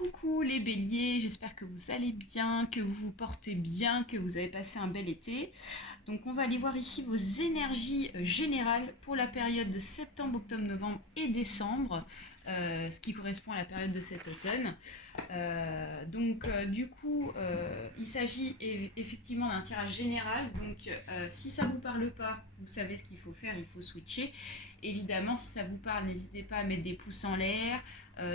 Coucou les béliers, j'espère que vous allez bien, que vous vous portez bien, que vous avez passé un bel été. Donc on va aller voir ici vos énergies générales pour la période de septembre, octobre, novembre et décembre, ce qui correspond à la période de cet automne. Il s'agit effectivement d'un tirage général. Donc si ça ne vous parle pas, vous savez ce qu'il faut faire, il faut switcher. Évidemment, si ça vous parle, n'hésitez pas à mettre des pouces en l'air.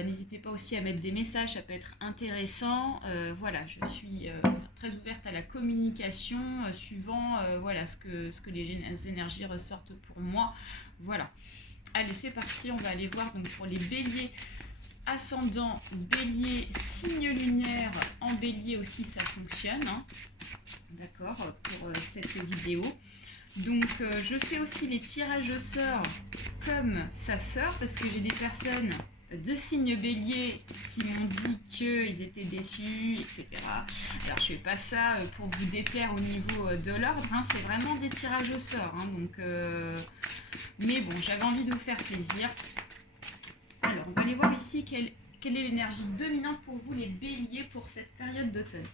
N'hésitez pas aussi à mettre des messages, ça peut être intéressant. Voilà, je suis très ouverte à la communication suivant voilà, ce que les énergies ressortent pour moi. Voilà. Allez, c'est parti, on va aller voir donc, pour les béliers. Ascendant, bélier, signe lunaire, en bélier aussi ça fonctionne, hein. D'accord, pour cette vidéo. Donc je fais aussi les tirages au sort comme ça sort, parce que j'ai des personnes de signe bélier qui m'ont dit qu'ils étaient déçus, etc. Alors je fais pas ça pour vous déplaire au niveau de l'ordre, hein, c'est vraiment des tirages au sort, hein, mais bon, j'avais envie de vous faire plaisir. Alors, on va aller voir ici quelle est l'énergie dominante pour vous, les béliers, pour cette période d'automne.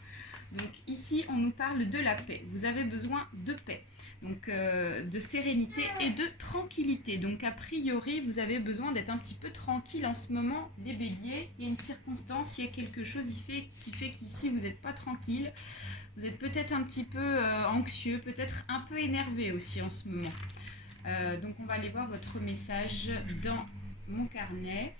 Donc ici, on nous parle de la paix. Vous avez besoin de paix, donc de sérénité et de tranquillité. Donc a priori, vous avez besoin d'être un petit peu tranquille en ce moment, les béliers. Il y a une circonstance, il y a quelque chose qui fait qu'ici, vous n'êtes pas tranquille. Vous êtes peut-être un petit peu anxieux, peut-être un peu énervé aussi en ce moment. Donc on va aller voir votre message dans mon carnet.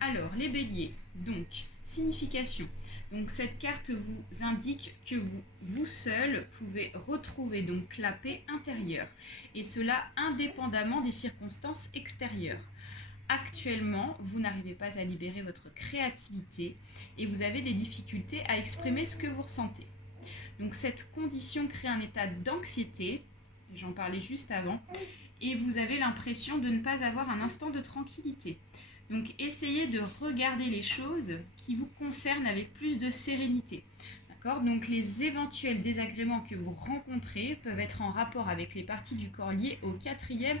Alors, les béliers, donc, signification. Donc, cette carte vous indique que vous seul pouvez retrouver donc la paix intérieure, et cela indépendamment des circonstances extérieures. Actuellement, vous n'arrivez pas à libérer votre créativité et vous avez des difficultés à exprimer ce que vous ressentez. Donc, cette condition crée un état d'anxiété, j'en parlais juste avant, et vous avez l'impression de ne pas avoir un instant de tranquillité. Donc essayez de regarder les choses qui vous concernent avec plus de sérénité. D'accord ? Donc les éventuels désagréments que vous rencontrez peuvent être en rapport avec les parties du corps liées au 4e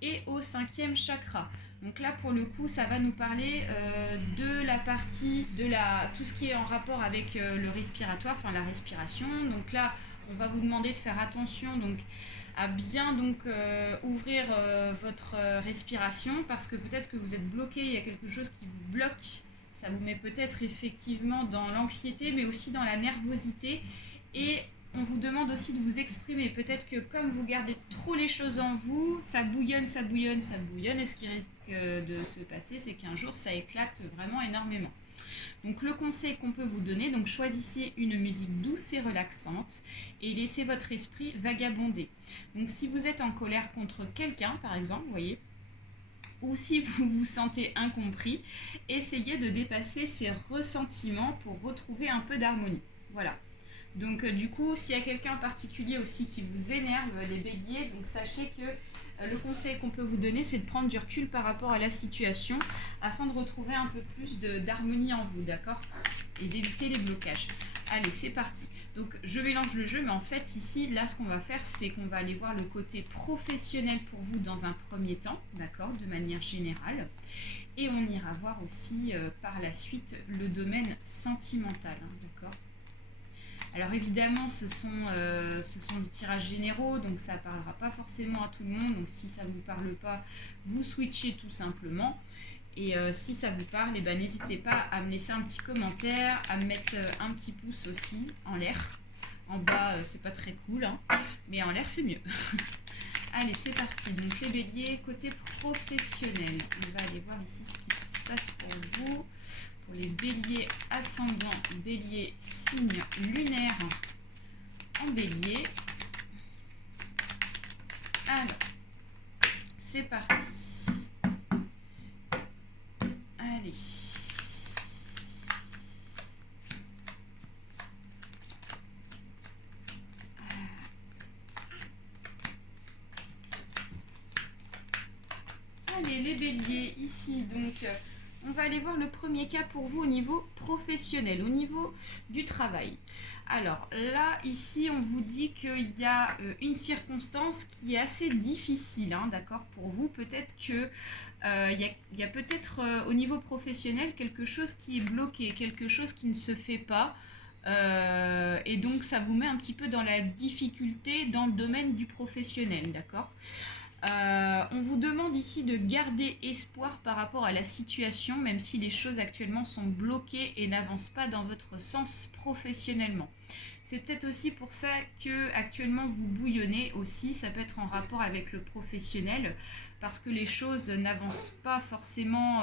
et au 5e chakra. Donc là pour le coup ça va nous parler de la partie tout ce qui est en rapport avec le respiratoire, enfin la respiration. Donc là on va vous demander de faire attention donc à bien ouvrir votre respiration, parce que peut-être que vous êtes bloqué, il y a quelque chose qui vous bloque, ça vous met peut-être effectivement dans l'anxiété mais aussi dans la nervosité, et on vous demande aussi de vous exprimer. Peut-être que comme vous gardez trop les choses en vous, ça bouillonne, et ce qui risque de se passer, c'est qu'un jour ça éclate vraiment énormément. Donc le conseil qu'on peut vous donner, donc choisissez une musique douce et relaxante et laissez votre esprit vagabonder. Donc si vous êtes en colère contre quelqu'un par exemple, vous voyez, ou si vous vous sentez incompris, essayez de dépasser ces ressentiments pour retrouver un peu d'harmonie. Voilà. Donc du coup, s'il y a quelqu'un en particulier aussi qui vous énerve, les béliers, donc sachez que le conseil qu'on peut vous donner, c'est de prendre du recul par rapport à la situation afin de retrouver un peu plus d'harmonie en vous, d'accord ? Et d'éviter les blocages. Allez, c'est parti. Donc je mélange le jeu, mais en fait ici, là ce qu'on va faire, c'est qu'on va aller voir le côté professionnel pour vous dans un premier temps, d'accord, de manière générale. Et on ira voir aussi par la suite le domaine sentimental, hein, d'accord ? Alors évidemment, ce sont des tirages généraux, donc ça ne parlera pas forcément à tout le monde. Donc si ça ne vous parle pas, vous switchez tout simplement. Et si ça vous parle, n'hésitez pas à me laisser un petit commentaire, à me mettre un petit pouce aussi en l'air. En bas, c'est pas très cool, hein, mais en l'air, c'est mieux. Allez, c'est parti. Donc les béliers, côté professionnel. On va aller voir ici ce qui se passe pour vous. Pour les béliers ascendants, bélier, signe lunaire en bélier. Alors, c'est parti. Allez. Allez, les béliers, ici, donc... on va aller voir le premier cas pour vous au niveau professionnel, au niveau du travail. Alors là, ici, on vous dit qu'il y a une circonstance qui est assez difficile, hein, d'accord, pour vous. Peut-être que il y a peut-être au niveau professionnel quelque chose qui est bloqué, quelque chose qui ne se fait pas. Et donc ça vous met un petit peu dans la difficulté dans le domaine du professionnel, d'accord? On vous demande ici de garder espoir par rapport à la situation, même si les choses actuellement sont bloquées et n'avancent pas dans votre sens professionnellement. C'est peut-être aussi pour ça que actuellement vous bouillonnez aussi, ça peut être en rapport avec le professionnel, parce que les choses n'avancent pas forcément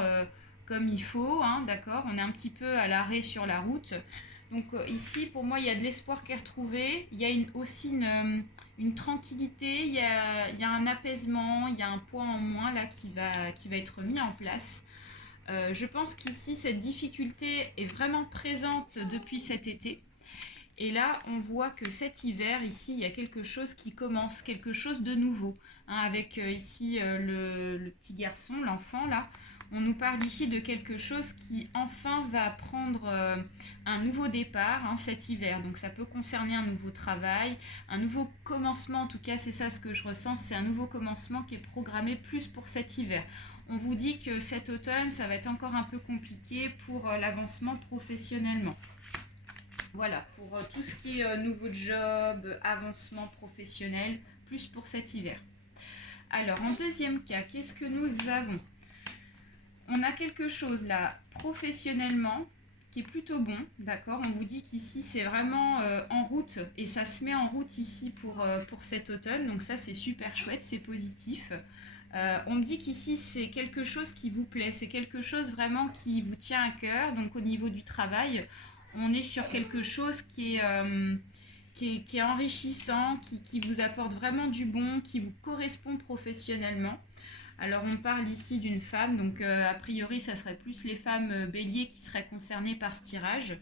comme il faut, hein, d'accord? On est un petit peu à l'arrêt sur la route. Donc ici, pour moi, il y a de l'espoir qui est retrouvé, il y a aussi une tranquillité, il y a un apaisement, il y a un poids en moins là qui va être mis en place. Je pense qu'ici, cette difficulté est vraiment présente depuis cet été. Et là, on voit que cet hiver, ici, il y a quelque chose qui commence, quelque chose de nouveau. Hein, avec ici le petit garçon, l'enfant, là, on nous parle ici de quelque chose qui enfin va prendre un nouveau départ, hein, cet hiver. Donc ça peut concerner un nouveau travail, un nouveau commencement, en tout cas c'est ça ce que je ressens, c'est un nouveau commencement qui est programmé plus pour cet hiver. On vous dit que cet automne, ça va être encore un peu compliqué pour l'avancement professionnellement. Voilà, pour tout ce qui est nouveau job, avancement professionnel, plus pour cet hiver. Alors, en deuxième cas, qu'est-ce que nous avons? On a quelque chose là, professionnellement, qui est plutôt bon, d'accord? On vous dit qu'ici, c'est vraiment en route, et ça se met en route ici pour cet automne, donc ça, c'est super chouette, c'est positif. On me dit qu'ici, c'est quelque chose qui vous plaît, c'est quelque chose vraiment qui vous tient à cœur, donc au niveau du travail, on est sur quelque chose qui est enrichissant, qui vous apporte vraiment du bon, qui vous correspond professionnellement. Alors on parle ici d'une femme, donc a priori ça serait plus les femmes béliers qui seraient concernées par ce tirage.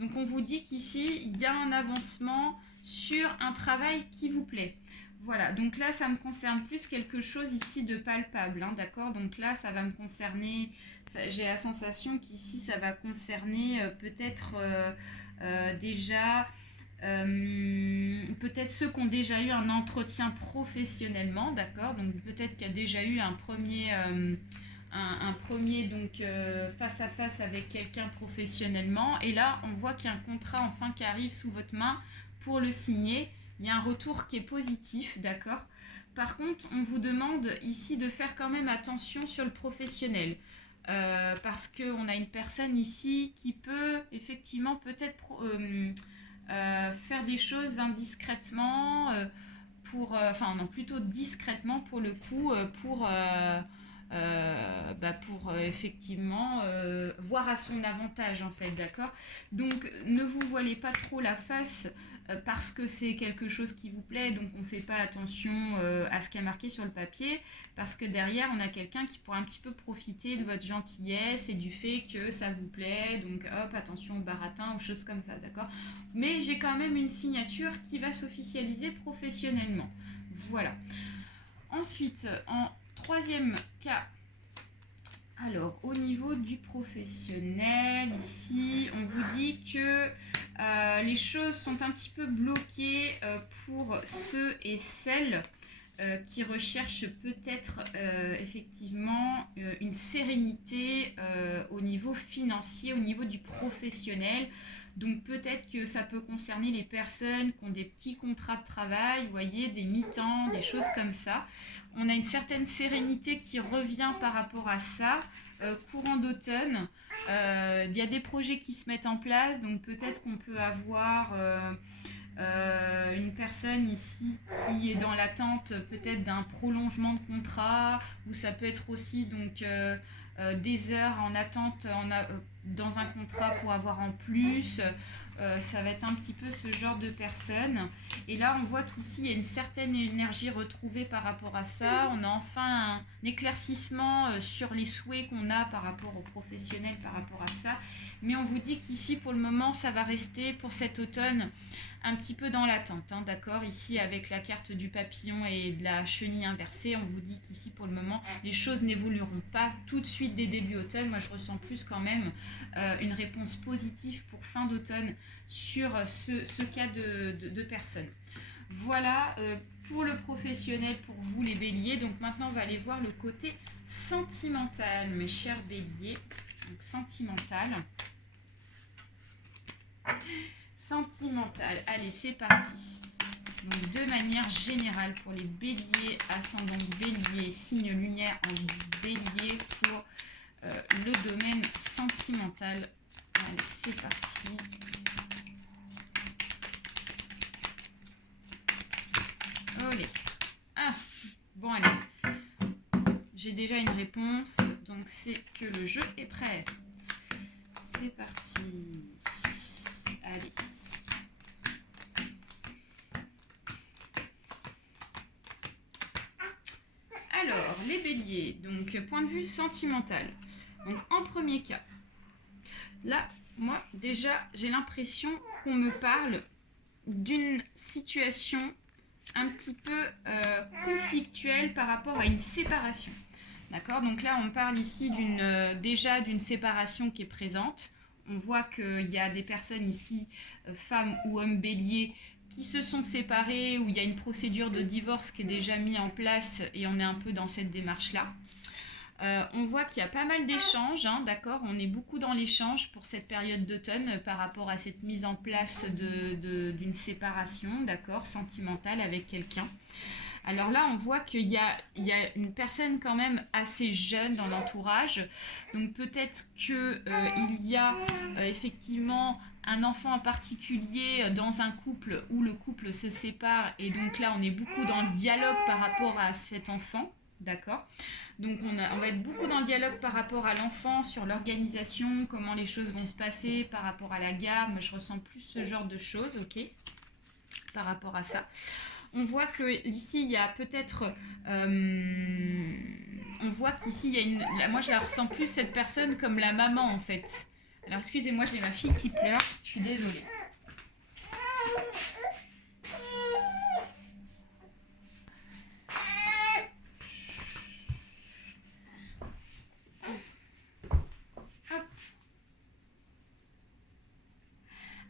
Donc on vous dit qu'ici il y a un avancement sur un travail qui vous plaît. Voilà, donc là ça me concerne plus quelque chose ici de palpable, hein, d'accord? Donc là ça va me concerner, j'ai la sensation qu'ici ça va concerner peut-être déjà peut-être ceux qui ont déjà eu un entretien professionnellement, d'accord? Donc peut-être qu'il y a déjà eu un premier donc face à face avec quelqu'un professionnellement, et là on voit qu'il y a un contrat enfin qui arrive sous votre main pour le signer. Il y a un retour qui est positif, d'accord? Par contre, on vous demande ici de faire quand même attention sur le professionnel. Parce qu'on a une personne ici qui peut effectivement peut-être faire des choses indiscrètement, enfin non, plutôt discrètement pour le coup, pour effectivement voir à son avantage en fait, d'accord? Donc ne vous voilez pas trop la face parce que c'est quelque chose qui vous plaît, donc on ne fait pas attention à ce qui est marqué sur le papier, parce que derrière on a quelqu'un qui pourra un petit peu profiter de votre gentillesse et du fait que ça vous plaît, donc hop, attention au baratin, aux choses comme ça, d'accord? Mais j'ai quand même une signature qui va s'officialiser professionnellement. Voilà. Ensuite, en troisième cas, alors au niveau du professionnel, ici, on vous dit que les choses sont un petit peu bloquées pour ceux et celles qui recherchent peut-être effectivement une sérénité au niveau financier, au niveau du professionnel. Donc peut-être que ça peut concerner les personnes qui ont des petits contrats de travail, vous voyez, des mi-temps, des choses comme ça. On a une certaine sérénité qui revient par rapport à ça. Courant d'automne, il y a des projets qui se mettent en place, donc peut-être qu'on peut avoir une personne ici qui est dans l'attente peut-être d'un prolongement de contrat, ou ça peut être aussi donc des heures en attente dans un contrat pour avoir en plus. Ça va être un petit peu ce genre de personnes. Et là, on voit qu'ici, il y a une certaine énergie retrouvée par rapport à ça. On a enfin un éclaircissement sur les souhaits qu'on a par rapport aux professionnels, par rapport à ça. Mais on vous dit qu'ici, pour le moment, ça va rester pour cet automne un petit peu dans l'attente, hein, d'accord? Ici, avec la carte du papillon et de la chenille inversée, on vous dit qu'ici, pour le moment, les choses n'évolueront pas tout de suite dès début automne. Moi, je ressens plus quand même une réponse positive pour fin d'automne sur ce cas de personnes. Voilà pour le professionnel, pour vous les béliers. Donc maintenant, on va aller voir le côté sentimental, mes chers béliers. Donc sentimental. Sentimental. Allez, c'est parti. Donc de manière générale pour les béliers, ascendant bélier, signe lunaire en bélier pour le domaine sentimental. Allez, c'est parti. Olé. Ah, bon allez. J'ai déjà une réponse, donc c'est que le jeu est prêt. C'est parti. Allez. Alors, les béliers, donc point de vue sentimental. Donc en premier cas, là, moi déjà, j'ai l'impression qu'on me parle d'une situation un petit peu conflictuelle par rapport à une séparation. D'accord? Donc là, on parle ici déjà d'une séparation qui est présente. On voit qu'il y a des personnes ici, femmes ou hommes béliers, qui se sont séparés, où il y a une procédure de divorce qui est déjà mise en place et on est un peu dans cette démarche-là. On voit qu'il y a pas mal d'échanges, hein, d'accord? On est beaucoup dans l'échange pour cette période d'automne par rapport à cette mise en place d'une séparation, d'accord, sentimentale avec quelqu'un. Alors là, on voit qu'il y a une personne quand même assez jeune dans l'entourage. Donc peut-être qu'il y a effectivement un enfant en particulier dans un couple où le couple se sépare. Et donc là, on est beaucoup dans le dialogue par rapport à cet enfant. D'accord? Donc on va être beaucoup dans le dialogue par rapport à l'enfant, sur l'organisation, comment les choses vont se passer, par rapport à la gamme. Je ressens plus ce genre de choses, ok? Par rapport à ça. On voit que ici il y a peut-être on voit qu'ici il y a une, moi je la ressens plus cette personne comme la maman en fait. Alors excusez-moi, j'ai ma fille qui pleure, je suis désolée.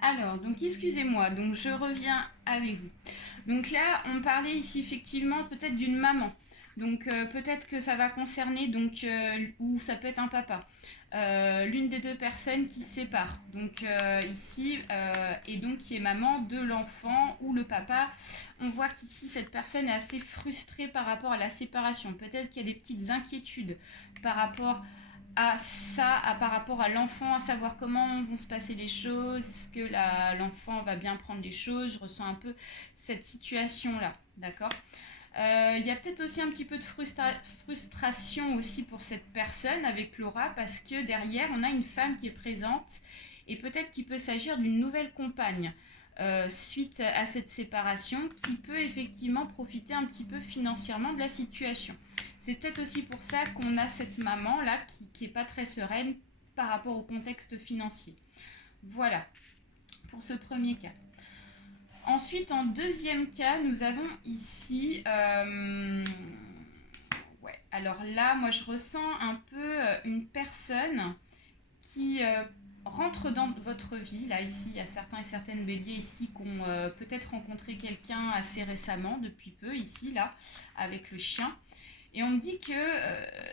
Alors, donc excusez-moi, donc je reviens avec vous. Donc là, on parlait ici effectivement peut-être d'une maman. Donc peut-être que ça va concerner, donc, ou ça peut être un papa. L'une des deux personnes qui se séparent. Donc ici, et donc qui est maman de l'enfant ou le papa. On voit qu'ici, cette personne est assez frustrée par rapport à la séparation. Peut-être qu'il y a des petites inquiétudes par rapport à ça, par rapport à l'enfant, à savoir comment vont se passer les choses, est-ce que l'enfant va bien prendre les choses. Je ressens un peu cette situation-là, d'accord? Il y a peut-être aussi un petit peu de frustration aussi pour cette personne avec Laura, parce que derrière, on a une femme qui est présente et peut-être qu'il peut s'agir d'une nouvelle compagne suite à cette séparation qui peut effectivement profiter un petit peu financièrement de la situation. C'est peut-être aussi pour ça qu'on a cette maman-là qui n'est pas très sereine par rapport au contexte financier. Voilà, pour ce premier cas. Ensuite, en deuxième cas, nous avons ici... ouais, alors là, moi, je ressens un peu une personne qui rentre dans votre vie. Là, ici, il y a certains et certaines béliers ici qui ont peut-être rencontré quelqu'un assez récemment, depuis peu, ici, là, avec le chien. Et on me dit que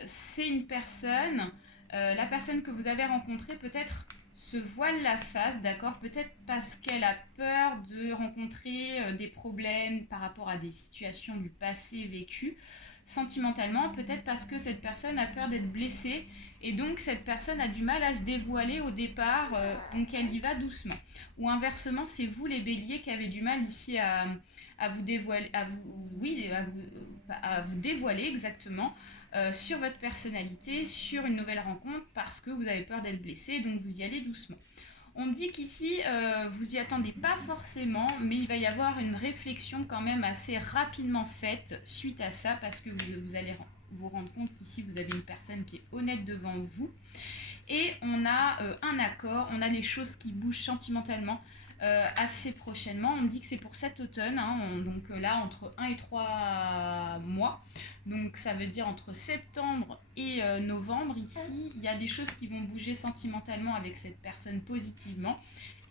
c'est une personne, la personne que vous avez rencontrée peut-être se voile la face, d'accord? Peut-être parce qu'elle a peur de rencontrer des problèmes par rapport à des situations du passé vécues sentimentalement, peut-être parce que cette personne a peur d'être blessée et donc cette personne a du mal à se dévoiler au départ, donc elle y va doucement. Ou inversement, c'est vous les béliers qui avez du mal ici à vous dévoiler, à vous dévoiler exactement sur votre personnalité, sur une nouvelle rencontre, parce que vous avez peur d'être blessé, donc vous y allez doucement. On me dit qu'ici, vous y attendez pas forcément, mais il va y avoir une réflexion quand même assez rapidement faite suite à ça, parce que vous allez vous rendre compte qu'ici, vous avez une personne qui est honnête devant vous. Et on a un accord, on a des choses qui bougent sentimentalement assez prochainement. On me dit que c'est pour cet automne, hein, donc là, entre 1 et 3 mois. Donc ça veut dire entre septembre et novembre, ici, il y a des choses qui vont bouger sentimentalement avec cette personne positivement.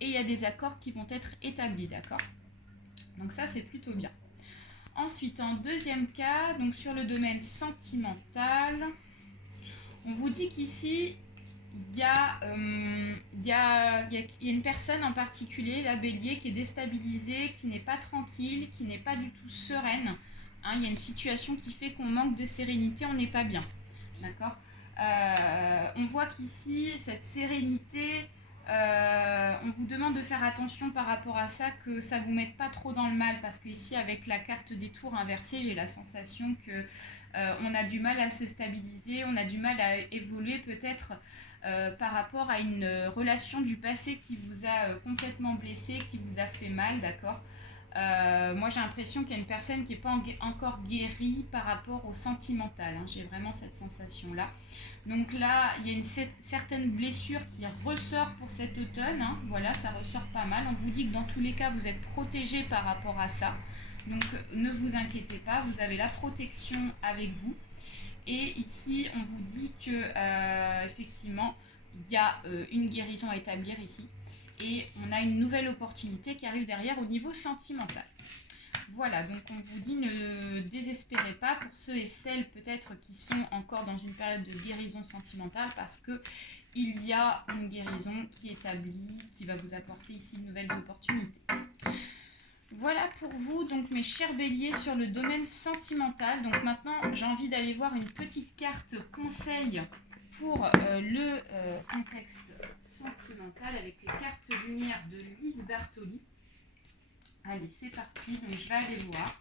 Et il y a des accords qui vont être établis, d'accord? Donc ça, c'est plutôt bien. Ensuite, en deuxième cas, donc sur le domaine sentimental, on vous dit qu'ici, il y a une personne en particulier, la Bélier, qui est déstabilisée, qui n'est pas tranquille, qui n'est pas du tout sereine. Hein, il y a une situation qui fait qu'on manque de sérénité, on n'est pas bien. D'accord ? On voit qu'ici, cette sérénité, on vous demande de faire attention par rapport à ça, que ça ne vous mette pas trop dans le mal, parce qu'ici, avec la carte des tours inversée, j'ai la sensation que on a du mal à se stabiliser, on a du mal à évoluer peut-être par rapport à une relation du passé qui vous a complètement blessé, qui vous a fait mal, d'accord ? Moi j'ai l'impression qu'il y a une personne qui n'est pas encore guérie par rapport au sentimental, hein. J'ai vraiment cette sensation là. Donc là il y a une certaine blessure qui ressort pour cet automne, hein. Voilà, ça ressort pas mal. On vous dit que dans tous les cas vous êtes protégé par rapport à ça, donc ne vous inquiétez pas, vous avez la protection avec vous. Et ici on vous dit que effectivement il y a une guérison à établir ici. Et on a une nouvelle opportunité qui arrive derrière au niveau sentimental. Voilà, donc on vous dit ne désespérez pas pour ceux et celles peut-être qui sont encore dans une période de guérison sentimentale, parce qu'il y a une guérison qui est établie, qui va vous apporter ici de nouvelles opportunités. Voilà pour vous, donc mes chers béliers, sur le domaine sentimental. Donc maintenant, j'ai envie d'aller voir une petite carte conseil pour le contexte sentimental avec les cartes lumière de Lise Bartoli. Allez, c'est parti. Donc je vais aller voir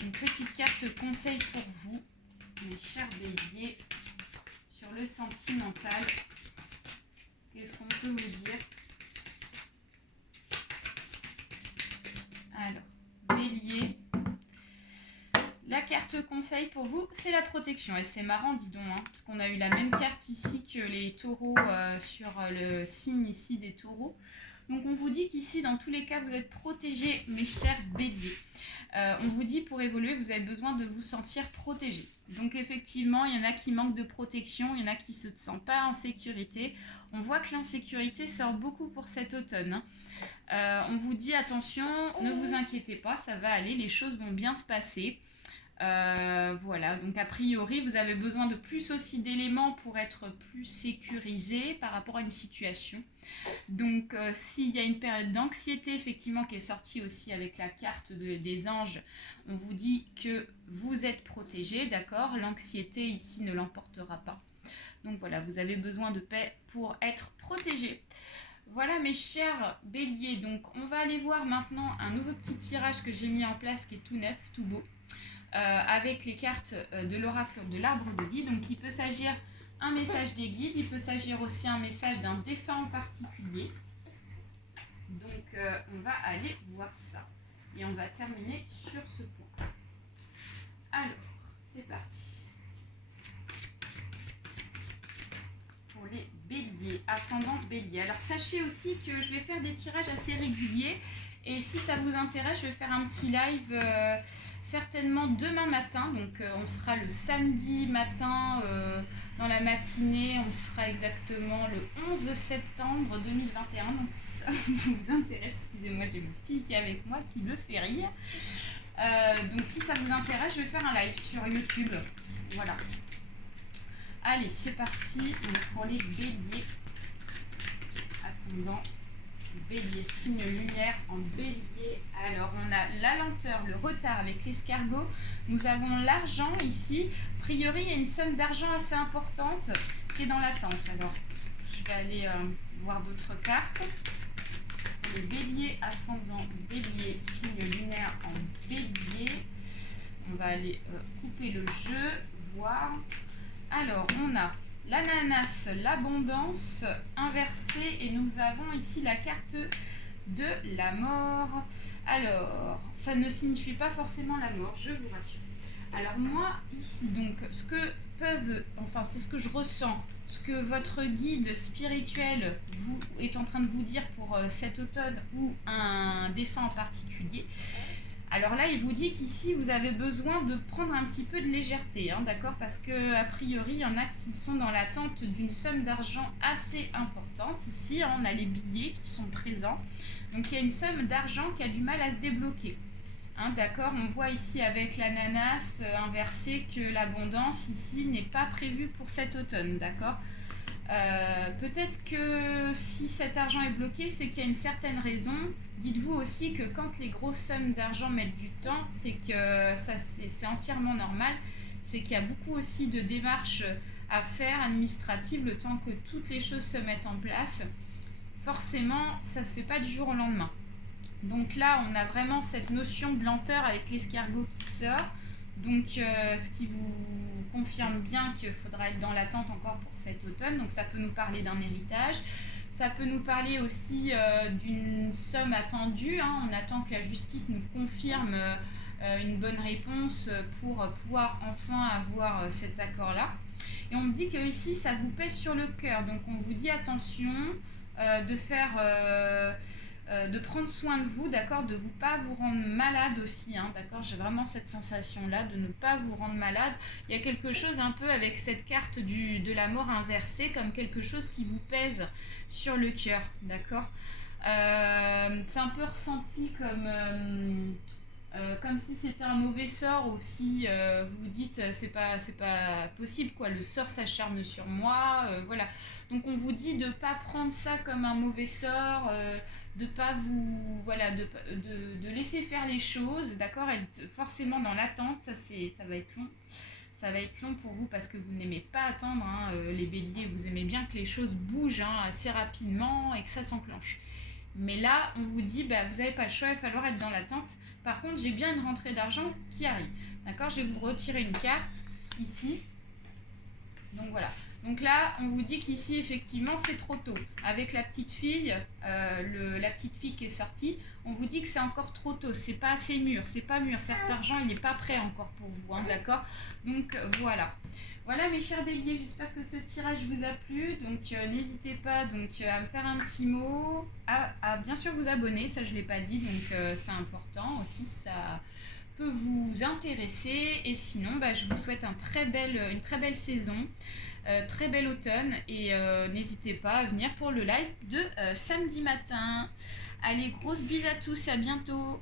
une petite carte conseil pour vous, mes chers béliers, sur le sentimental. Qu'est-ce qu'on peut vous dire? Alors, bélier. La carte conseil pour vous, c'est la protection. Et c'est marrant, dis donc, hein, parce qu'on a eu la même carte ici que les taureaux sur le signe ici des taureaux. Donc on vous dit qu'ici, dans tous les cas, vous êtes protégés, mes chers béliers. On vous dit, pour évoluer, vous avez besoin de vous sentir protégés. Donc effectivement, il y en a qui manquent de protection, il y en a qui ne se sentent pas en sécurité. On voit que l'insécurité sort beaucoup pour cet automne, hein. On vous dit, attention, ne vous inquiétez pas, ça va aller, les choses vont bien se passer. Voilà, donc a priori vous avez besoin de plus aussi d'éléments pour être plus sécurisé par rapport à une situation. Donc s'il y a une période d'anxiété effectivement qui est sortie aussi avec la carte des anges, on vous dit que vous êtes protégé, d'accord, l'anxiété ici ne l'emportera pas. Donc voilà, vous avez besoin de paix pour être protégé. Voilà mes chers béliers, donc on va aller voir maintenant un nouveau petit tirage que j'ai mis en place qui est tout neuf, tout beau. Avec les cartes de l'oracle de l'arbre de vie. Donc il peut s'agir un message des guides, il peut s'agir aussi un message d'un défunt en particulier. Donc on va aller voir ça. Et on va terminer sur ce point. Alors, c'est parti. Pour les béliers, ascendant bélier. Alors sachez aussi que je vais faire des tirages assez réguliers. Et si ça vous intéresse, je vais faire un petit live certainement demain matin. Donc on sera le samedi matin dans la matinée. On sera exactement le 11 septembre 2021. Donc si ça vous intéresse, excusez-moi, j'ai une fille qui est avec moi qui me fait rire. Donc si ça vous intéresse, je vais faire un live sur YouTube. Voilà. Allez, c'est parti. Donc, pour les béliers, ascendant bélier, signe lumière en bélier. Alors on a la lenteur, le retard avec l'escargot. Nous avons l'argent ici. A priori il y a une somme d'argent assez importante qui est dans l'attente. Alors je vais aller voir d'autres cartes. Les béliers, ascendant bélier, signe lunaire en bélier. On va aller couper le jeu, voir. Alors on a l'ananas, l'abondance inversée, et nous avons ici la carte de la mort. Alors, ça ne signifie pas forcément la mort, je vous rassure. Alors moi, ici, donc, c'est ce que je ressens, ce que votre guide spirituel est en train de vous dire pour cet automne ou un défunt en particulier. Alors là, il vous dit qu'ici, vous avez besoin de prendre un petit peu de légèreté, hein, d'accord? Parce que a priori, il y en a qui sont dans l'attente d'une somme d'argent assez importante. Ici, hein, on a les billets qui sont présents. Donc il y a une somme d'argent qui a du mal à se débloquer. Hein, d'accord, on voit ici avec l'ananas inversé que l'abondance ici n'est pas prévue pour cet automne, d'accord. Peut-être que si cet argent est bloqué, c'est qu'il y a une certaine raison. Dites-vous aussi que quand les grosses sommes d'argent mettent du temps, c'est que c'est entièrement normal. C'est qu'il y a beaucoup aussi de démarches à faire administratives le temps que toutes les choses se mettent en place. Forcément, ça ne se fait pas du jour au lendemain. Donc là, on a vraiment cette notion de lenteur avec l'escargot qui sort. Donc, ce qui vous confirme bien qu'il faudra être dans l'attente encore pour cet automne. Donc, ça peut nous parler d'un héritage. Ça peut nous parler aussi d'une somme attendue. Hein. On attend que la justice nous confirme une bonne réponse pour pouvoir enfin avoir cet accord-là. Et on me dit que ici, ça vous pèse sur le cœur. Donc, on vous dit attention de faire... de prendre soin de vous, d'accord, de ne pas vous rendre malade aussi, hein, d'accord, j'ai vraiment cette sensation-là de ne pas vous rendre malade. Il y a quelque chose un peu avec cette carte de la mort inversée, comme quelque chose qui vous pèse sur le cœur, d'accord. C'est un peu ressenti comme si c'était un mauvais sort aussi, vous vous dites c'est pas possible quoi, le sort s'acharne sur moi, voilà. Donc on vous dit de pas prendre ça comme un mauvais sort, de pas vous voilà de laisser faire les choses, d'accord, être forcément dans l'attente, ça va être long. Ça va être long pour vous parce que vous n'aimez pas attendre, hein, les béliers, vous aimez bien que les choses bougent hein, assez rapidement et que ça s'enclenche. Mais là, on vous dit, bah, vous n'avez pas le choix, il va falloir être dans l'attente. Par contre, j'ai bien une rentrée d'argent qui arrive. D'accord, je vais vous retirer une carte ici. Donc voilà. Donc là, on vous dit qu'ici, effectivement, c'est trop tôt. Avec la petite fille, la petite fille qui est sortie, on vous dit que c'est encore trop tôt. C'est pas assez mûr, c'est pas mûr. Cet argent, il n'est pas prêt encore pour vous, hein, d'accord. Donc voilà. Voilà mes chers béliers, j'espère que ce tirage vous a plu. Donc n'hésitez pas donc, à me faire un petit mot, à bien sûr vous abonner, ça je ne l'ai pas dit, donc c'est important aussi, ça peut vous intéresser. Et sinon, bah, je vous souhaite une très belle saison, très bel automne. Et n'hésitez pas à venir pour le live de samedi matin. Allez, grosse bise à tous et à bientôt.